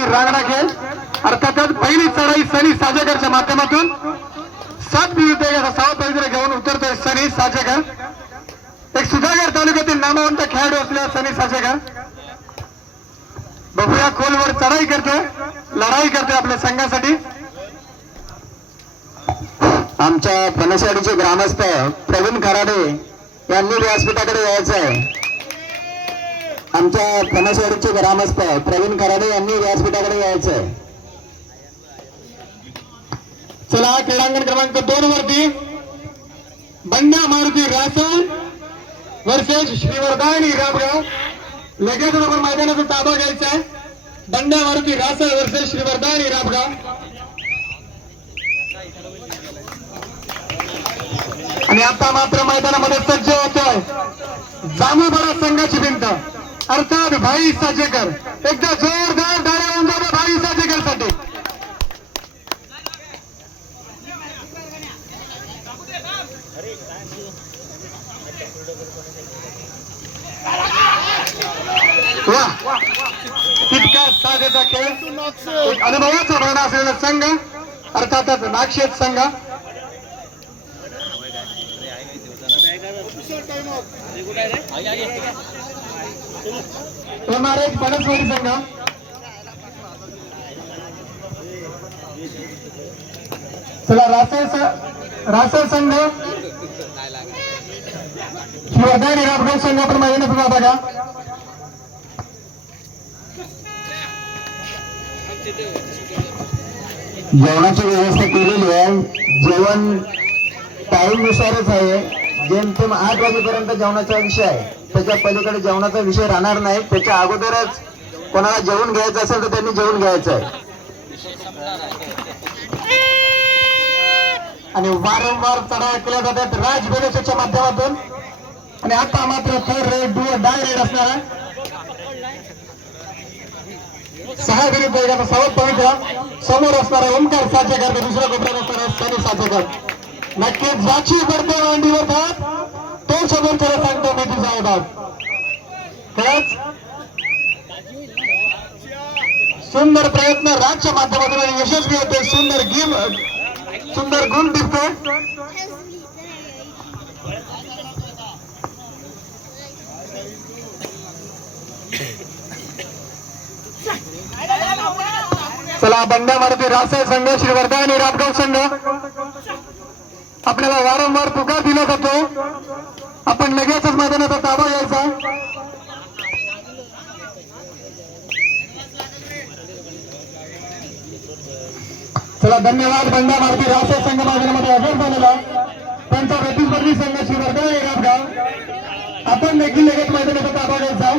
मारुती रांगणा खेळ अर्थातच पहिली चढाई सनी साजेकरच्या माध्यमातून 7 विरुद्ध 6 पवित्र घेऊन उतरतोय सनी साजेकर. एक सुधागड तालुक्यातील नामवंत खेळाडू असलेला सनी साजेकर बघूया खोलवर चढाई करतोय, लढाई करतोय आपल्या संघासाठी. आमच्या फणसवाडीचे ग्रामस्थ प्रवीण खराडे यांनी व्यासपीठाकडे यायचं आहे. आमच्या फणसवाडीचे ग्रामस्थ प्रवीण खराडे यांनी व्यासपीठाकडे यायचं आहे. चला क्रीडांगण क्रमांक 2 वरती बंड्या मारुती रासळ वर्सेस श्रीवर्धन हिराबगाव. लगेच आपण मैदानाचा ताबा घ्यायचा आहे. बंड्या मारुती रासळ वर्सेस श्रीवर्धन हिराबगाव. आणि आता मात्र मैदानामध्ये सज्ज होतोय जांभूळपाडा संघाची भिंत अर्थात भाई साजेकर. एकदा जोरदार टाळ्या होऊन जातो भाई साजेकर साठी. वा तितका साजेचा खेळ, एक अनुभवाचा भरणा असलेला संघ अर्थातच नागशेत संघ. एमआरएच बनसवाडी संघ. चला रासळ संघ श्रीवर्धन हिराबगाव संघ पण मैदानात बघा. जेवणाची व्यवस्था केलेली आहे. जेवण टाइम नुसारच आहे. जेमतेम 8 वाजेपर्यंत जेवणाचा विषय आहे. त्याच्या पलीकडे जेवणाचा विषय राहणार नाही. त्याच्या अगोदरच कोणाला जेवण घ्यायचं असेल तर त्यांनी जेवण घ्यायचं आहे. आणि वारंवार चढाया केल्या जातात राजबेडेच्या माध्यमातून. आणि आता मात्र third raid do die raid असणार आहे. 6 विरुद्ध 1 सावध पवित्र समोर असणारा ओमकार साजेकर, दुसऱ्या कोपऱ्यात असणारा सनी साजेकर. नक्कीच जाची पडते मांडीवर जात तो समोर त्याला सांगतो मी तुझा आहे बाब. खरंच सुंदर प्रयत्न राजच्या माध्यमातून आणि यशस्वी होते. सुंदर गुण दिसतोय. चला बंड्या मारुती रासळ संघ श्रीवर्धन हिराबगाव संघ आपल्याला वारंवार पुकार दिला जातो. आपण लगेचच मैदानाचा ताबा घ्यायचा. चला धन्यवाद. बंड्या मारुती रासळ संघ मैदानामध्ये हजर झालेला. त्यांचा प्रतिस्पर्धी संघ श्रीवर्धन हिराबगाव. आपण देखील लगेच मैदानाचा ताबा घ्यायचा.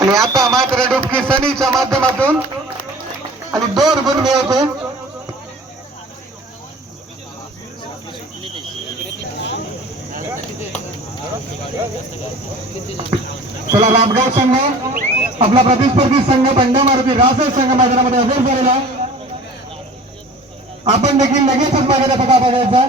आणि आता मात्र डुबकी सनीच्या माध्यमातून आणि 2 गुण मिळवतो. चला लाभगाव संघ आपला प्रतिस्पर्धी संघ बंड्या मारुती रासळ संघ मैदानामध्ये हजर झालेला. आपण देखील लगेचच मैदानाचा ताबा घ्यायचा.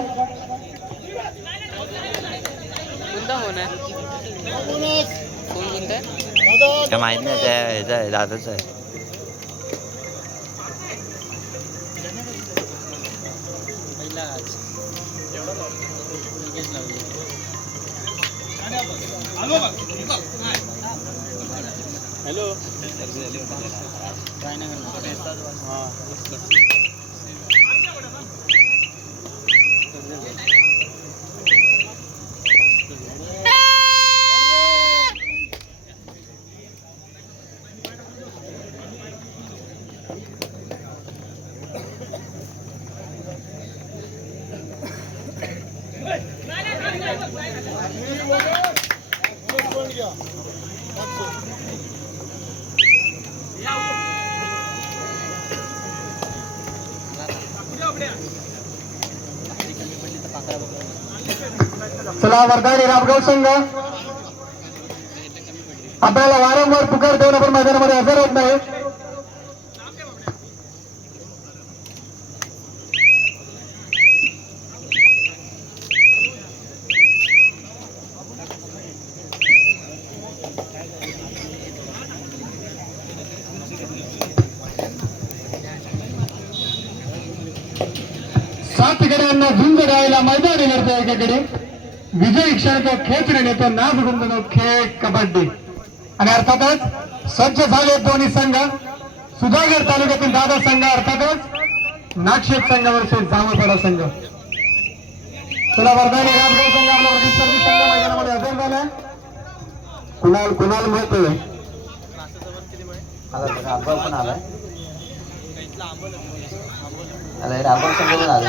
क्या माहित नाही त्या दादाच आहे. हॅलो चला वर्धा हिराबगाव संघ आपल्याला वारंवार पुकार देऊन आपण मैदानामध्ये हजर होत नाही. सात गड्यांना झुंज गायला मैदानी करतो एकाकडे विजयी क्षण तो खेचून येतो नाच गुंतवणूक खेळ कबड्डी. आणि अर्थातच सज्ज झाले दोन्ही संघ. सुधागड तालुक्यातील दादा संघ अर्थातच नागशेत संघ वर्सेस जामळपाडा संघ. चला वर्धानी रामगाव संघ आपला प्रतिस्पर्धी संघ मैदानामध्ये हजर झालाय. कुणाल मिळतोय आंबल पण आलाय. रामगाव संघ पण आलाय.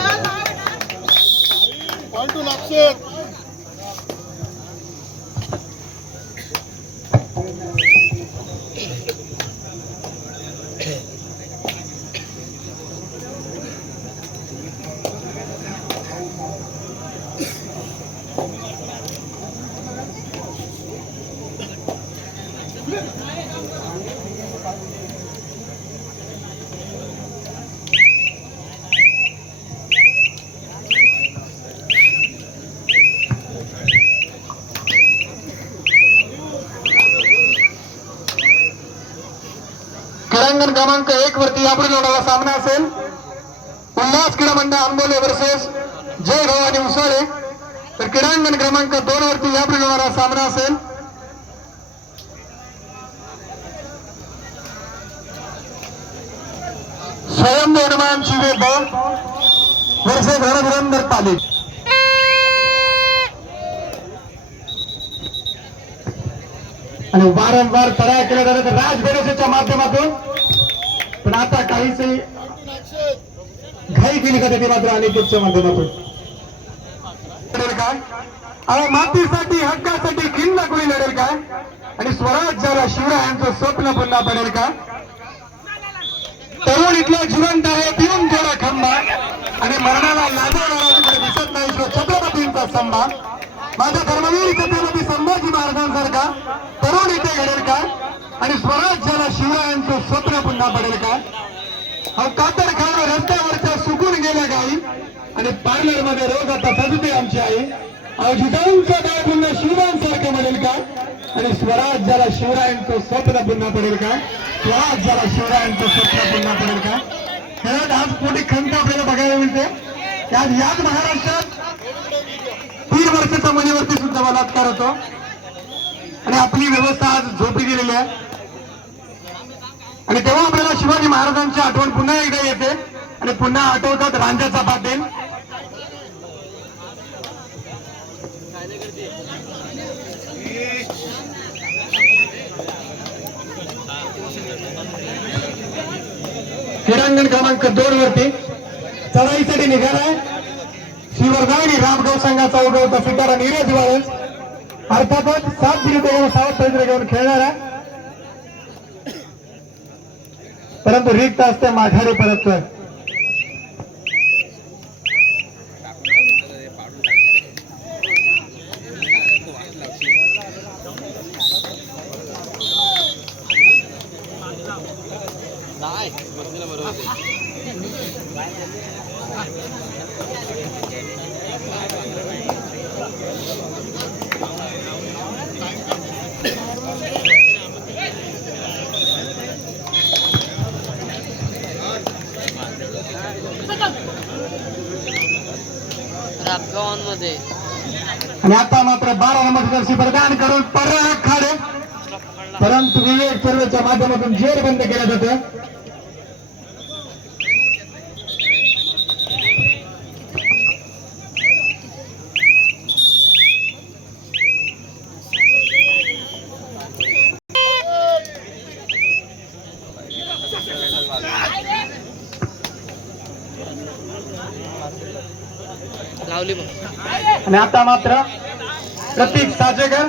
क्रीडांगण क्रमांक 1 वरती यापुढील होणारा सामना असेल उल्हास क्रीडा मंडळ आंबोले वर्सेस जय भवानी उसळे. तर क्रीडांगण क्रमांक 2 वरती यापुढील होणारा सामना असेल स्वयं निर्माण शिवे ब वर्सेस रणधुरंदर पाली. आणि वारंवार तयार केल्या जातात राज गणेशाच्या माध्यमातून. पण आता काहीच घाई केली का त्याची मात्र अनिकेतच्या माध्यमातून काय अहो मातीसाठी हक्कासाठी खिंड कोणी लढेल काय आणि स्वराज्याला शिवरायांचं स्वप्न पुन्हा पडेल का. तरुण इथलं जिवंत आहे पिऊन थोडा खंबा आणि मरणाला लाजवणारा दिसत नाही शिव छत्रपतींचा संभा. माझा धर्मवीर छत्रपती संभाजी महाराजांसारखा तरुण इथे घडेल का आणि स्वराज्याला शिवरायांचं स्वप्न पुन्हा पडेल का. अहो कातर खाणं रस्त्यावरच्या सुकून गेल्या गाई आणि पार्लर मध्ये रोज आता सजते आमची आई. अहो जिजाऊंचं नाव पुन्हा शिवरायांसारखं म्हणेल का आणि स्वराज्याला शिवरायांचं स्वप्न पुन्हा पडेल का. स्वराज्याला शिवरायांचं स्वप्न पुन्हा पडेल का. खरंच आज मोठी खंत आपल्याला बघायला मिळते की आज याच महाराष्ट्रात 3 वर्षाच्या मुलीवरती सुद्धा बलात्कार होतो आणि आपली व्यवस्था आज झोपी गेलेली आहे. आणि तेव्हा आपल्याला शिवाजी महाराजांची आठवण पुन्हा एकदा येते आणि पुन्हा आठवतात रांजाचा पाटील. क्रीडांगण क्रमांक 2 वरती चढाईसाठी निघालाय श्रीवर्धानी रामगाव संघाचा उगवता सितारा नीरज वाळस. अर्थातच 7 विरुद्ध 7 पैसे घेऊन खेळणारा परंतु रिक्त असते माघारी परततोय. मध्ये आणि आता मात्र 12 नंबर जर्सी प्रदान करून पराग खाडे परंतु विवेक सर्वेच्या माध्यमातून जेर बंद केलं जातं. लावली आणि आता मात्र प्रतीक साजेकर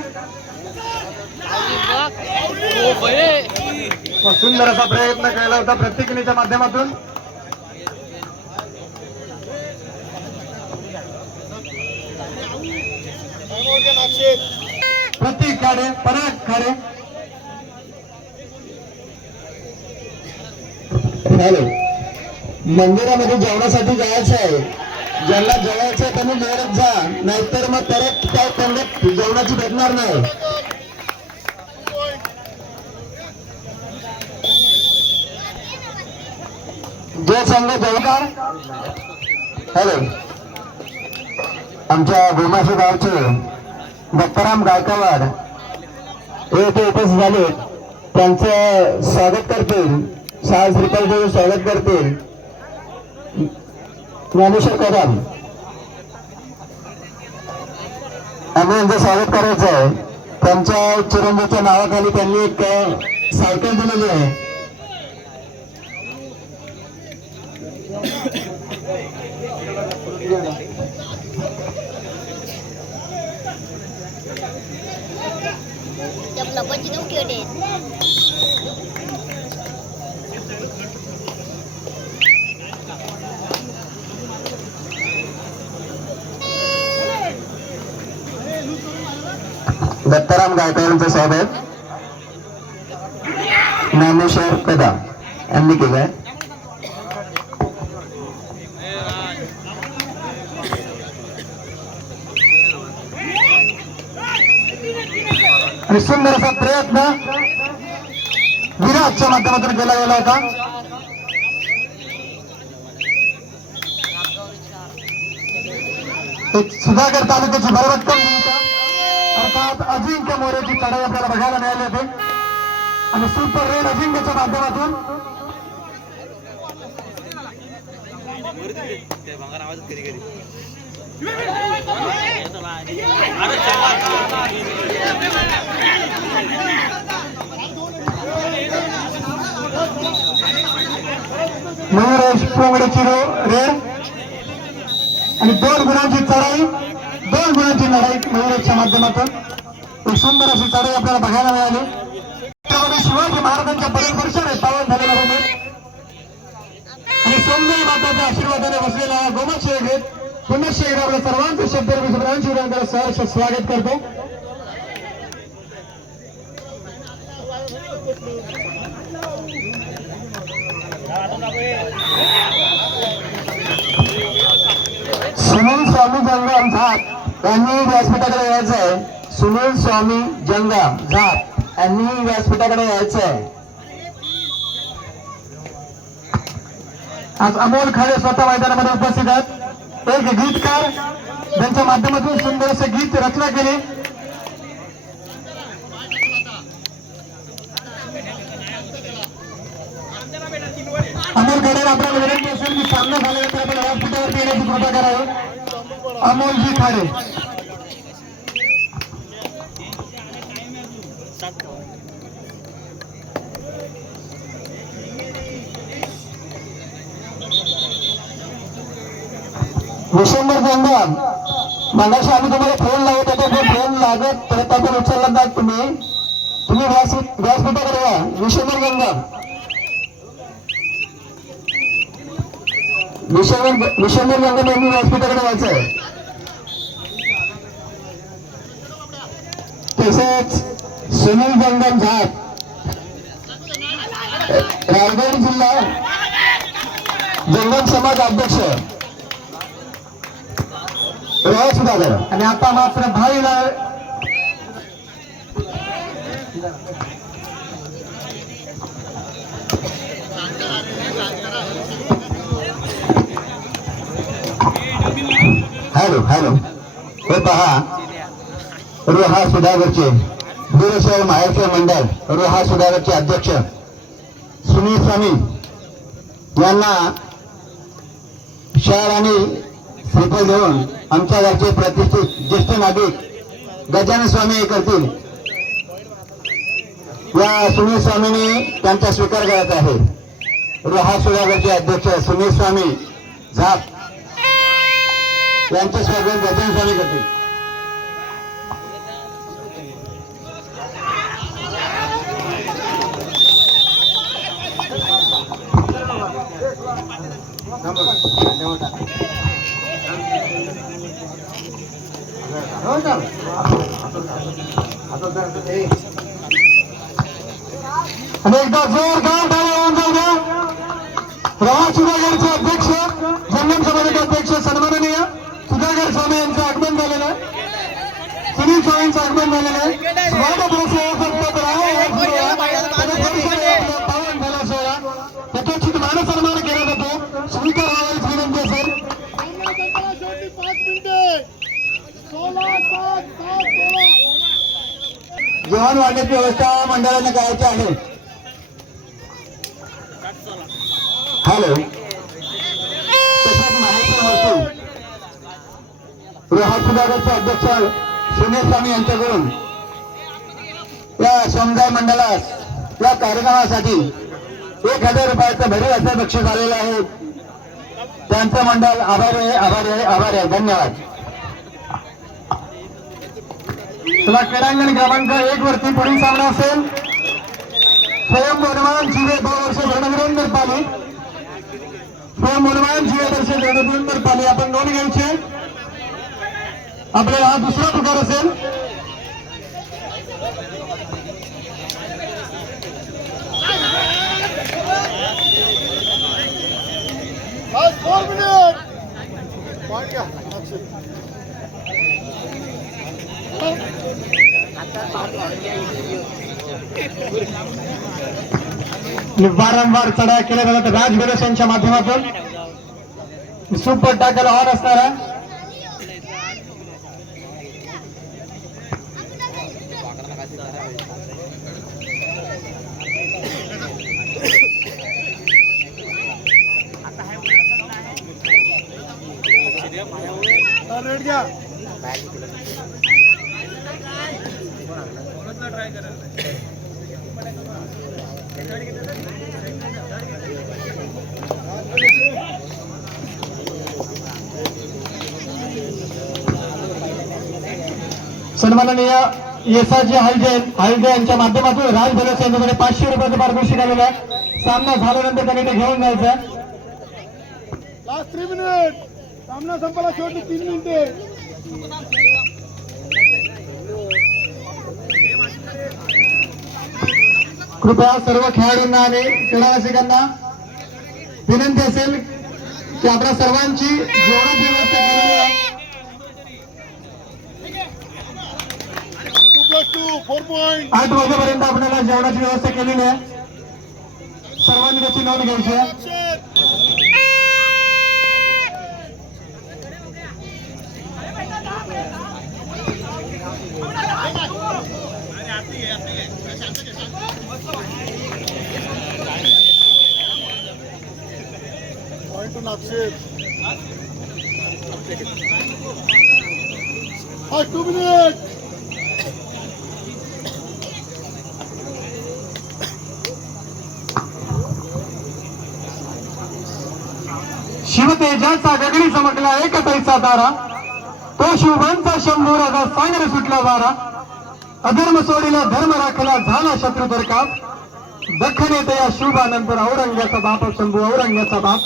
सुंदर असा प्रयत्न केला होता प्रतीकनीच्या माध्यमातून. प्रतीक खाडे पराग खाडे हॅलो, मंदिरामध्ये जेवणासाठी जायचं आहे. ज्यांना जेवायचं आहे त्यांनी लवकरच जा, नाहीतर मग परत काय पंगत जेवणाची भेटणार नाही. जे संघ जेवणार. हॅलो, आमच्या गोमाशी गावचे दत्ताराम गायकवाड हे इथे उपस्थित झाले. त्यांचं स्वागत करतील, 6 रुपये स्वागत करतील ज्ञानेश्वर कदम. आम्ही यांचं स्वागत करायचं आहे. त्यांच्या चिरंजीच्या नावाखाली त्यांनी एक सायकल दिलेली आहे. दत्ताराम गायकवाडांचं स्वागत ज्ञानेश्वर कदम यांनी केलंय. आणि सुंदर असा प्रयत्न विराटच्या माध्यमातून केला गेला होता. एक सुधागड तालुक्याची भरभक्कम भूमिका अर्थात अजिंक्य मोरेची चढाई आपल्याला बघायला मिळाली होती. आणि सुपर रेड अजिंक्यच्या माध्यमातून मयूरेश पोंगडेची रेड आणि 2 गुणांची चढाई, 2 गुणांची लढाई मयूरेशच्या माध्यमातून एक सुंदर अशी चढाई आपल्याला बघायला मिळाली. त्यामध्ये शिवाजी महाराजांच्या परिवर्षाने पावन झालेला होते आणि सोमदेवी माताच्या आशीर्वादाने बसलेला गोमाशय घेत पुण्यश्री आपल्या सर्वांचं शब्द सहर्ष स्वागत करतो. सुनील स्वामी जंगम झाप यांनी व्यासपीठाकडे यायचं आहे. सुनील स्वामी जंगम झाप यांनी व्यासपीठाकडे यायचं आहे. आज अमोल खाडे स्वतः मैदानामध्ये उपस्थित आहेत. एक गीतकार ज्यांच्या माध्यमातून सुंदर असे गीत रचना केली. अमोल खाडे आपल्याला विनंती असेल की सामना झाल्यानंतर आपण व्यासपीठावरती येण्याची कृपा करावी. अमोलजी खाडे. विशंबर जंगम मगाशी आम्ही तुम्हाला फोन लावत होतो, तो फोन लागत परत आपण उचलला जात. तुम्ही व्यासपीठाकडे या. विशंबर जंगम यांनी व्यासपीठाकडे यायचं आहे. तसेच सुनील जंगम झाप रायगड जिल्हा जंगम समाज अध्यक्ष सुधाकर. आणि आता मात्र भाईला हॅलो हे पहा, रोहा सुधागरचे वीरशैव महाशय मंडळ रोहा सुधागरचे अध्यक्ष सुनील स्वामी यांना शाल आणि श्रीफळ देऊन आमच्या घरचे प्रतिष्ठित ज्येष्ठ नागरिक गजानन स्वामी हे करतील. या सुनील स्वामींनी त्यांचा स्वीकार करायचा आहे. रोहा सुधागरचे अध्यक्ष सुनील स्वामी झाप यांचे स्वागत गजानन स्वामी करतील. आणि एकदा जोरदार टाळ्या होऊन जाऊ द्या. प्रवास सुधागरचे अध्यक्ष जंगम समाजाचे अध्यक्ष सन्माननीय सुधाकर स्वामी यांचं आगमन झालेलं आहे. सुनील स्वामींचं आगमन झालेलं आहे. पावन झाला सोहळा यथोचित मानसन्मान केला जातो. स्वीकार व्हायला विनंती असेल. जेवण वाढण्याची व्यवस्था मंडळाने करायची आहे. हॅलो, तशाच माहिती वस्तू प्रवास सुधागरचे अध्यक्ष सुनील स्वामी यांच्याकडून या समुदाय मंडळास या कार्यक्रमासाठी 1000 रुपयाचं भरीव असं बक्षीस आलेलं आहे. त्यांचं मंडळ आभारी आहे, आभारी आहे, आभारी आहे. धन्यवाद. तुला क्रीडांगण क्रमांक 1 वरती पुढील सामना असेल. स्वयं हनुमान जीवे 2 वर्ष रणवीरेंद्र पाली. स्वयं हनुमान जीवे वर्ष रणवीरेंद्र पाली आपण नोंद घ्यायचे. आपल्याला हा दुसरा पुकार असेल. वारंवार चढा केल्या जातात राज बेलस यांच्या माध्यमातून सुपर टाकल ऑन असणारा सन्माननीय येसाजी हलदे यांच्या माध्यमातून राज बेलस यांच्याकडे 500 रुपयाचं पारितोषिक आलेलं आहे. सामना झाल्यानंतर त्यांनी ते घेऊन जायचं. लास्ट 3 मिनिट सामना संपला. शेवटी 3 मिनिटे. कृपया सर्व खेळाडूंना आणि क्रीडा रसिकांना विनंती असेल की आपल्या सर्वांची जेवणाची व्यवस्था केलेली आहे. 8 वाजेपर्यंत आपल्याला जेवणाची व्यवस्था केलेली आहे. सर्वांनी त्याची नोंद घ्यायची आहे. शिवतेजाचा गगडी चमकला एकताईचा तारा. तो शिवबांचा शंभू राजा सागर सुटला वारा. अधर्म सोडीला धर्म राखला झाला शत्रू दरकाप. दख्खन येते या शुभानंतर औरंग्याचा बाप शंभू औरंग्याचा बाप.